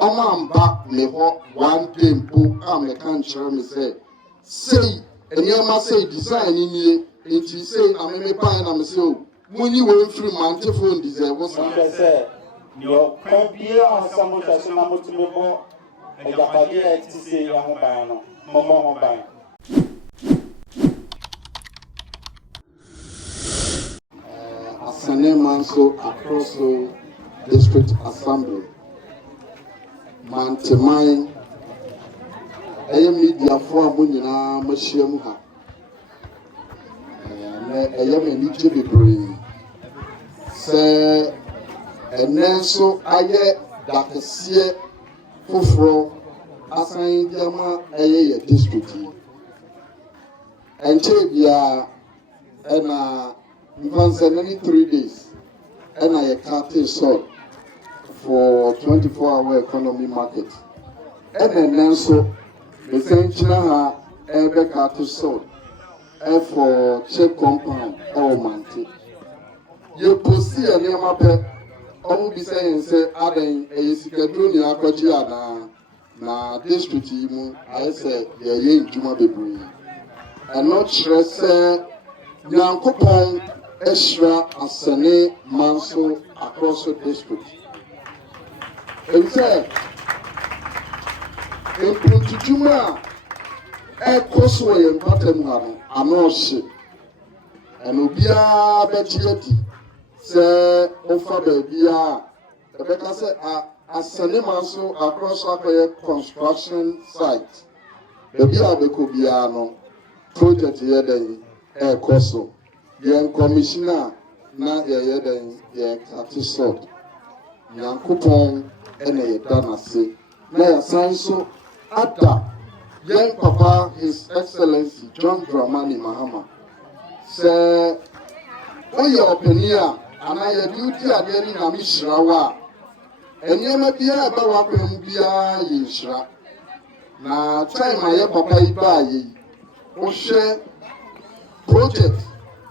Omamba me ho one day mpo a me kan kyerɛ me say enema say design ni enti say na me pan na me say o muni we free MANTE phone design wo say yo kan bia asamo hwase na motumi bo ejapade e ti say ya ho ban no mo ho ban Asane Manso Akroso District Assembly MANTE mine media for nyina mahyia mu ha na me ni je bebre se enenso aye dakesie foforo asan diama ye district enche bia na mfanse nani 3 days na ye cutting sod for 24-hour economy market enenso the Senchina ha ebe cutting sod for check compound or MANTE ye posi enema pe omu bi say aden esikadro ni akwaji ana na district mu I say ye njuma bebre eno kyerɛ sɛ nyankopɔn ɛhyira Asane Manso Akroso district ɛsɛ mpuntudwuma a ɛkɔso yɛ mpatam ha no ano hye ɛno biara bɛgye adi sɛ ofa baabia ɛbɛka sɛ Asane Manso Akroso akɔyɛ construction site baabi a bɛkɔ biara no project yɛ dɛn ɛkɔso yɛn commissioner na yɛyɛ dɛn yɛn kate sod nyankopɔn ɛna yɛda n'ase na yɛsan so ada yɛn papa His Excellency John Dramani Mahama sɛ woyɛ ɔpani a anaa yɛde wodi adeɛ ne nyame hyira wo a nneɛma biara ɛbɛ w'akwan mu biara yɛ nhyira na time a yɛ papa yi baa yɛ yi wohwɛ project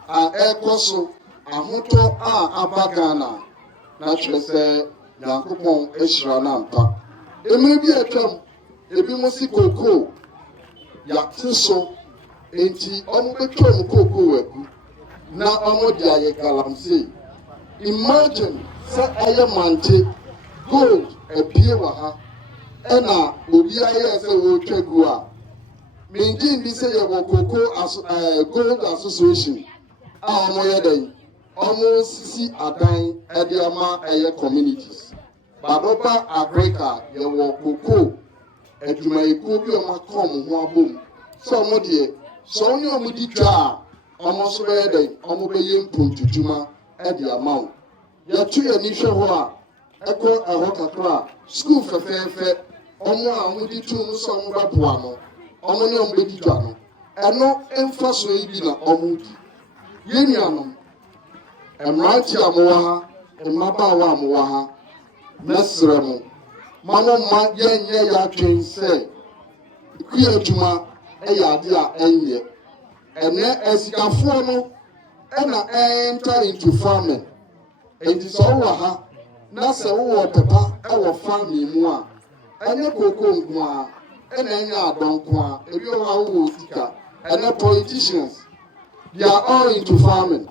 a ɛkɔ so ahotɔ a aba Ghana na kyerɛ sɛ nyankopɔn ahyira no ampa mmerɛ bi atwam ebi mo si kookoo yɛate so enti ɔmo bɛtwa mo kookoo wagu na ɔmo de ayɛ galamsey imagine sɛ ɛyɛ MANTE gold apie wɔ ha ɛna obi ayɛ sɛ wɔtwa gu a mengin bi sɛ yɛwɔ kookoo gold association a ɔmo yɛ dɛn ɔmo sisi adan ɛde ama ɛyɛ communities badoba Africa yɛwɔ kookoo adwumayɛkuo bi ɔmo aka ɔmo ho abom sɛ ɔmo deɛ sɛ ɔne ɔmo di twa a ɔmo nso bɛyɛ dɛn ɔmo bɛyɛ mpuntudwuma ɛde ama wo yɛto yɛni hwɛ hɔ a ɛkɔ ɛhɔ kakra a school fɛfɛɛfɛ ɔmo a ɔmo di tum sɛ ɔmo bɛboa no ɔmo ne ɔmo bɛdi twa no ɛno ɛmfa so yi bi na ɔmo di yɛn nuanom mmeranteɛ a mowɔ ha mmabaawa a mowɔ ha mɛsrɛ mo ma yɛnyɛ yɛatwen sɛ kua adwuma ɛyɛ ade a ɛnyɛ ɛnɛ asikafoɔ no ɛna enter into farming enti sɛ wowɔ ha na sɛ wowɔ pepa ɛwɔ farming mu a ɛnyɛ kookoo nko a ɛna ɛnyɛ adɔnko a ebi wɔ ha wowɔ sika ɛnɛ politicians they are all into farming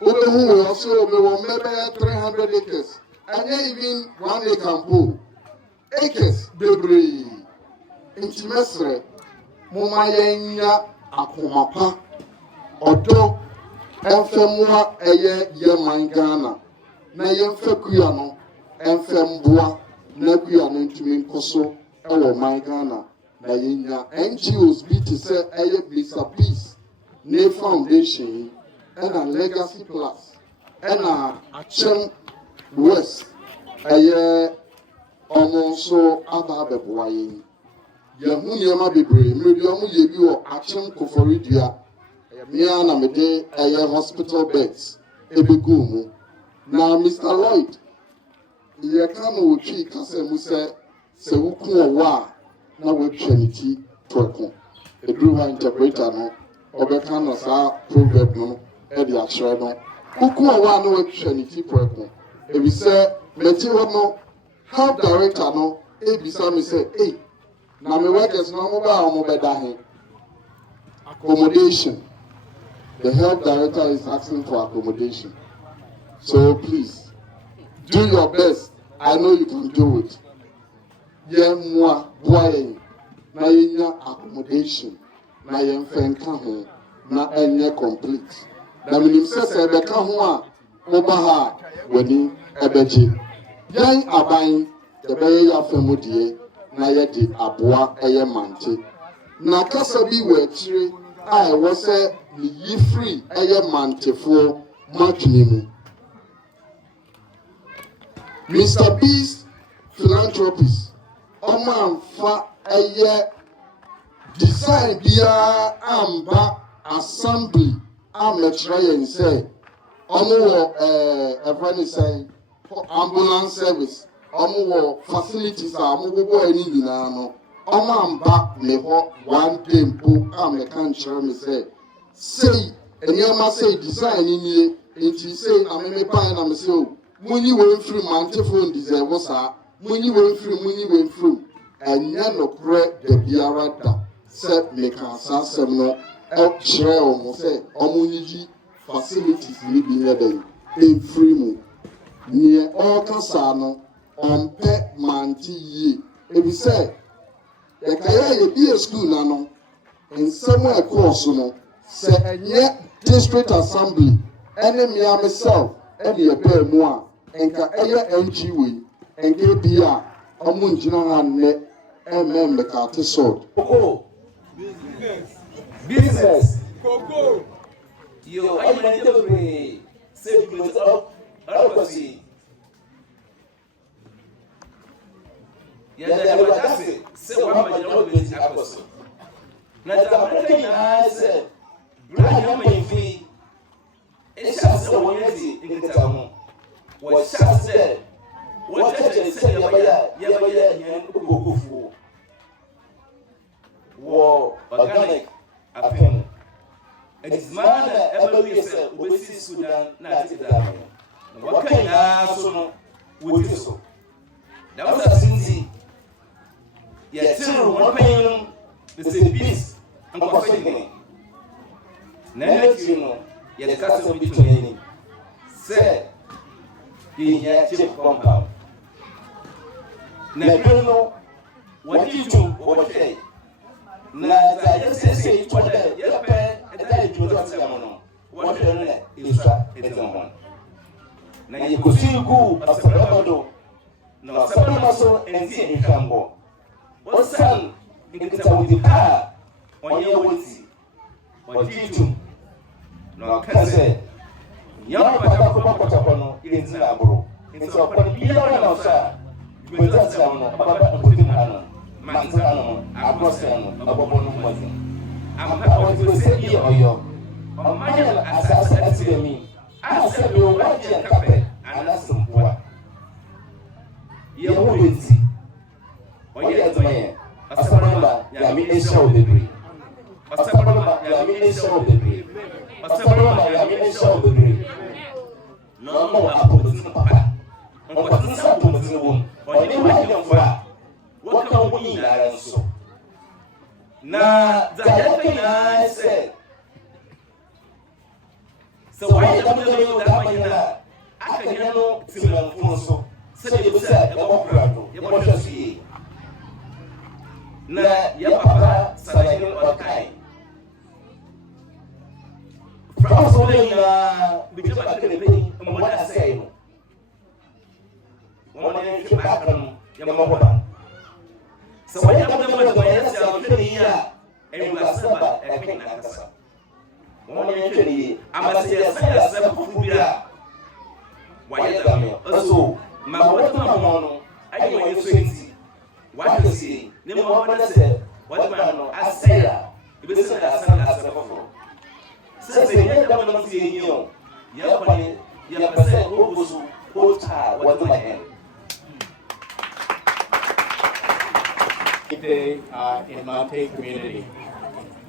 wobɛhu wɔ ɔsɛ mewɔ mmɛbɛyɛ 300 acres ɛnyɛ even 1 acre mpo acres bebree nti mɛsrɛ moma yɛnya akoma pa ɔdɔ ɛmfɛ mmoa ɛyɛ yɛ man Ghana na yɛmfɛ kua no ɛmfɛ mboa na kua no ntumi nkɔ so ɛwɔ man Ghana na yɛnya NGOs bi te sɛ ɛyɛ Mr. Peace ne foundation ɛna Legacy Plus ɛna Akyem West ɛyɛ ɔmo nso aba abɛboa yɛn yɛho nneɛma bebree mmerɛ bi ɔmo yɛ bi wɔ Akyem Koforidua mmea na mede ɛyɛ hospital beds ebegu mu na Mr. Lloyd yɛka no wɔtwi kasa mu sɛ woku ɔwɔ a na wɔatwa ne ti prɔko eduru ha interpreter no ɔbɛka no saa proverb no ɛde akyerɛ no woku ɔwɔ a na wɔatwa ne ti prɔko ebi sɛ mɛti hɔ no health director no ebisa me say hey na me workers no mo ba o mo beda he accommodation. The health director is asking for accommodation. So please do your best. I know you can do it. Yeah, moi boy na yenya accommodation na yen fenka ho na enye complete. Na minim se be ka ho a oba ha wani ebeji. Yan aban de be ya famudie na ye di aboa eye mante. Na kasa bi we tire a wo se yi free eye mantefo matwini mu. Mr. B's Philanthropist Omanfa eye design bia amba assembly ametrayen say omo everyone say ambulance service omo facilities amogogo ani nyina no omamba me ho one day mpo amekan chere me say enema say design ni enti say na me pan na me say o munyi we free mante phone deserve sa munyi we free enya no pre de biara da se me kan asasem no e chere o mo say omunyi facilities ni bi ne den e free mu ni o kasa no onpe mante yi e bi say e kaya ye bi school na no nsem e course no se enye district assembly ene me myself e be e mu a enka eye NGO enke bia omo njina ha ne me ka te Sod business koko yo ayé tó be save close up alkosi ya da ba se wa ma jalo be ti Akroso na ta America na se bra ya ma fi e sha se won yati ngita mu wa sha se wa ta je se ya ba ya nyen ugogofu wo organic Akyem exmana ebawi se obesi Sudan na ti da wa kan ya so no wo ti so da wasa sinzi ya tiru one pain the same beast and confiding na you know ya the custom between say ya chip compound na no what did you what say na za say to the ya pe eta you do what no what no is it's on na yikusiku asabado na sabado so enzi enkambo osan ngita with the onye woti otitu no kase nyawo pata ko no ile ntina aburo nso ko bi ya na osa kweta tsa no baba nkodi mu ano MANTE ano Akroso ano abobo no mwazi ampa woti se bi oyo omanya asasa atimi asa bi o waje nkape anasumpoa ye wo wenti oye atmaye asabramba ya mi esho bebre asabramba ya mi esho bebre asabramba ya mi esho bebre no mo apomutin papa on ko tinsa apomutin wom oni wa yamfa waka woni na nso na za pe na se so why da mo do da manyana aka nyano Philanthropy se de busa e bo krado e bo hwasi na ya papa sabayin okai France wole na bijaba kene pe mo wada sai no wona ne fi bakan ya mo hoba so waya da mo da ya sa kene ya e ngula saba e kin na kasa wona ne kene amase ya sa sa fufubira waya da me aso ma wata ma no ai waya so enti wada si ne mo wada se wada ma no asera ibisa da asana asafofo se ne da mo si enyo ya kwani ya pase obusu ota wada ma en Day in MANTE community.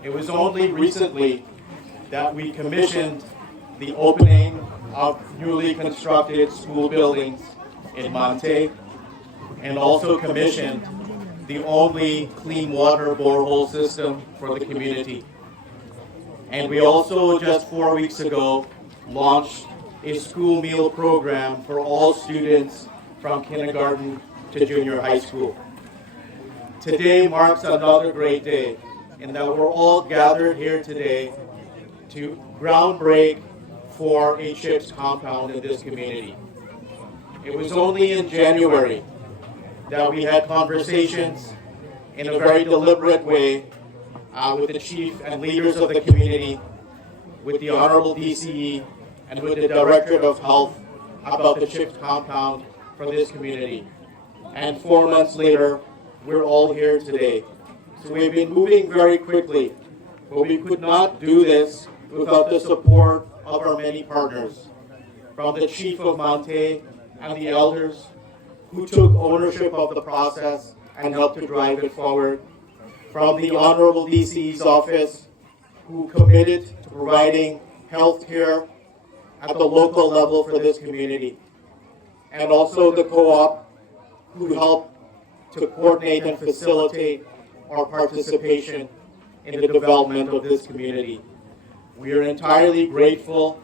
It was only recently that we commissioned the opening of newly constructed school buildings in MANTE. and also commissioned the only clean water borehole system for the community. And we also, just 4 weeks ago, launched a school meal program for all students from kindergarten to junior high school. Today marks another great day in that we're all gathered here today to groundbreak for a CHPS compound in this community. It was only in January that we had conversations in a very deliberate way with the chief and leaders of the community, with the Honorable DCE, and with the Directorate of Health about the CHPS compound for this community. And 4 months later, we're all here today. So we've been moving very quickly, but we could not do this without the support of our many partners, from the Chief of MANTE and the elders who took ownership of the process and helped to drive it forward, from the Honorable DCE's office who committed to providing health care at the local level for this community, and also the co-op who helped to coordinate and facilitate our participation in the development of this community. We are entirely grateful.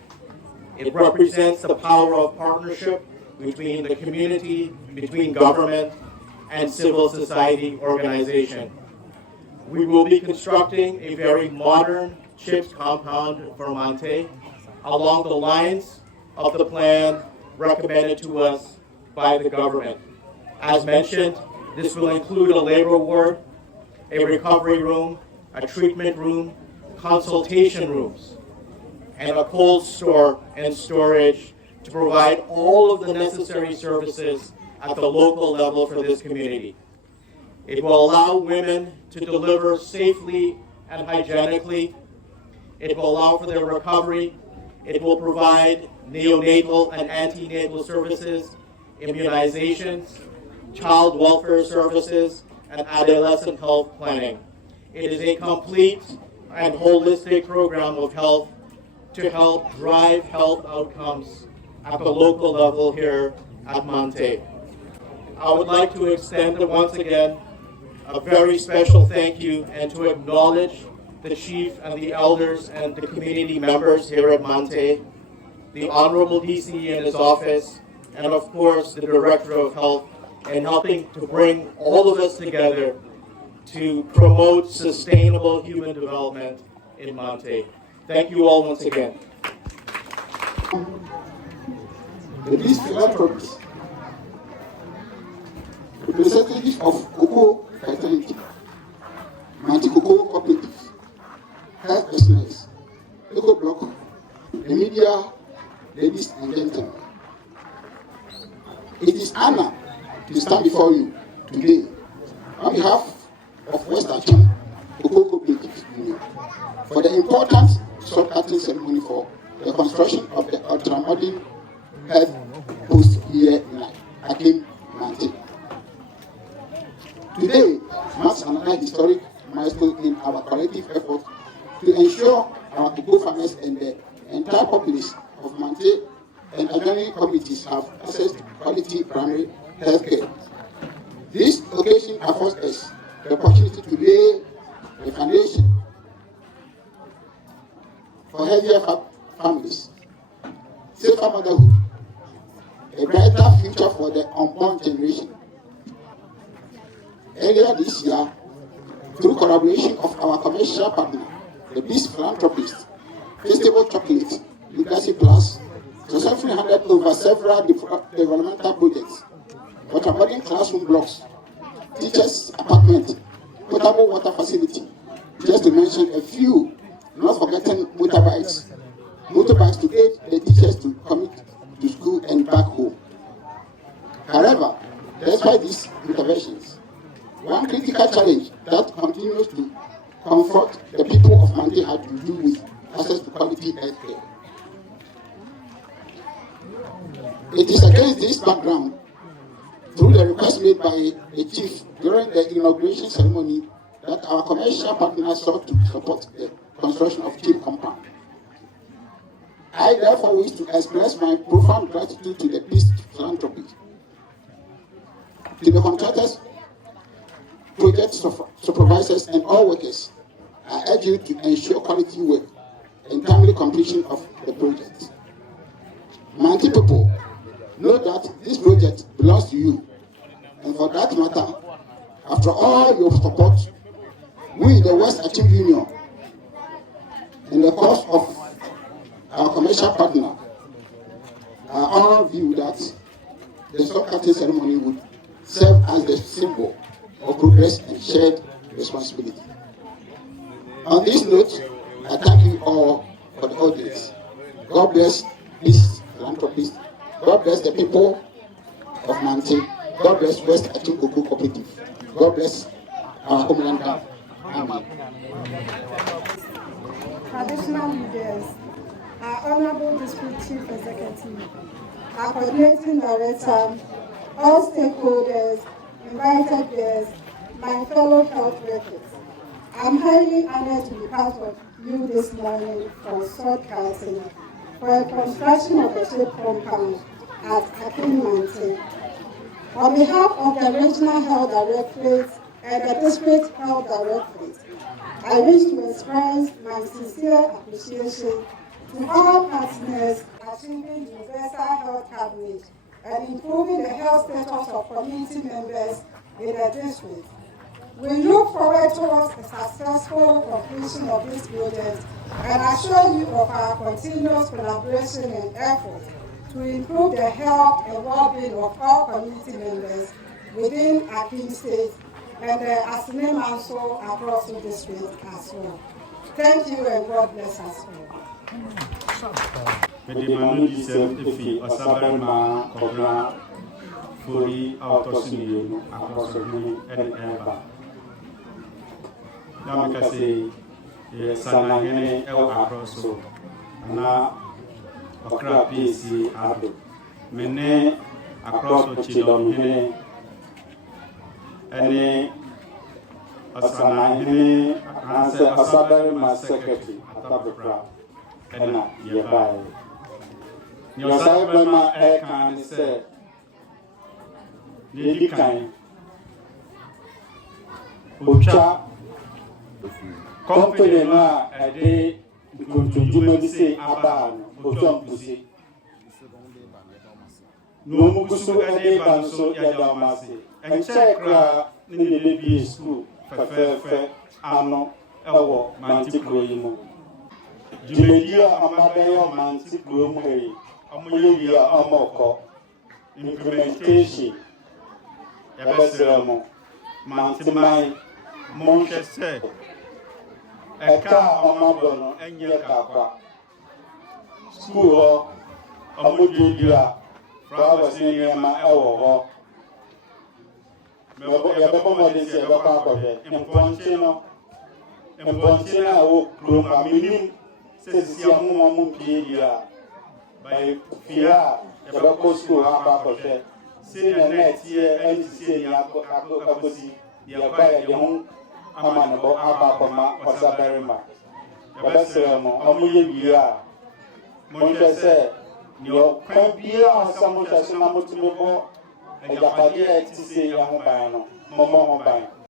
It represents the power of partnership between the community, between government, and civil society organization. We will be constructing a very modern CHPS compound for MANTE along the lines of the plan recommended to us by the government. As mentioned, this will include a labor ward, a recovery room, a treatment room, consultation rooms, and a cold store and storage to provide all of the necessary services at the local level for this community. It will allow women to deliver safely and hygienically. It will allow for their recovery. It will provide neonatal and antenatal services, immunizations, child welfare services, and adolescent health planning. It is a complete and holistic program of health to help drive health outcomes at the local level here at MANTE. I would like to extend once again a very special thank you and to acknowledge the chief and the elders and the community members here at MANTE, the Honorable DCE and his office, and of course the Director of Health, in helping to bring all of us together to promote sustainable human development in MANTE. Thank you all once again. These philanthropists, representatives of Cocoa Fraternity, MANTE Cocoa Cooperative, health business, Eco Block, the media, ladies and gentlemen. It is an honor to stand before you today on behalf of West Akyem Cocoa Cooperative Union for the important Sod Cutting Ceremony for the construction of the ultramodern health post here in Akyem, MANTE. Today marks another historic milestone in our collective effort to ensure our cocoa farmers and the entire populace of MANTE and adjoining communities have access to quality primary health care. This occasion affords us the opportunity to lay the foundation for healthier families, safer motherhood, a brighter future for the unborn generation. Earlier this year, through collaboration of our commercial partner, the Beast Philanthropist, Festival Chocolate, Legacy Plus, successfully handed over several developmental projects, water-boarding classroom blocks, teachers' apartment, potable water facility, just to mention a few, not forgetting motorbikes to aid the teachers to commute to school and back home. However, despite these interventions, one critical challenge that continues to confront the people of MANTE had to do with access to quality health care. It is against this background, through the request made by the chief during the inauguration ceremony, that our commercial partners sought to support the construction of CHPS compound. I therefore wish to express my profound gratitude to the Beast Philanthropy To the contractors, project supervisors, and all workers, I urge you to ensure quality work and timely completion of the project. MANTE people, know that this project belongs to you, and for that matter, after all your support, we, the West Akyem Union, in the cause of our commercial partner, our view that the Sod Cutting Ceremony would serve as the symbol of progress and shared responsibility. On this note, I thank you all for the audience. God bless these philanthropists. God bless the people of MANTE. God bless West Akyem Cooperative. God bless our homeland. Amen. Traditional leaders, our Honorable District Chief Executive, our Coordinating Director, all stakeholders, invited guests, my fellow health workers. I'm highly honored to be part of you this morning from Sod Cutting for a construction of a shape compound at Akyem MANTE. On behalf of the Regional Health Directorate and the District Health Directorate, I wish to express my sincere appreciation to all partners achieving universal health coverage and improving the health status of community members in the district. We look forward towards a successful completion of this project and assure you of our continuous collaboration and efforts to improve the health and well-being of all community members within Akyem State and the Asene Manso Akroso district as well. Thank you and God bless us all. Medemanu disem efi osabarima kobra fori autosimienu Akroso hini eba. Namikase ye sana hene ewa Akroso na okra PC ado. Mene Akroso chidom hene ene asana hene anse osabarima secretary atabra ena yebae. Nyosabarima kan se Lady Kain Ucha company na ade kunjuma dise aba otom pusi no mugusu ade banso ya damase enche kra ni le bi school fe ano ewo MANTE kroyimo jimedia amabeyo MANTE kromu heri amoyeya amoko implementation yabeseramo MANTE mai monchese eka omabono enye kakwa school ho amojedia flowers ni ma ewo ho mebo yabebo modisi yabebo akode imponchina wo kroma minim sesi amu piedia by fia yabeko school ha ba akode senior net ye NCC ni akosi yaba yemu amane bo abakoma osabarima yabeseremo amuye bia monchese yo kwabia osamucha sina mutumebo ejapade etise ya ho ban no momo ho ban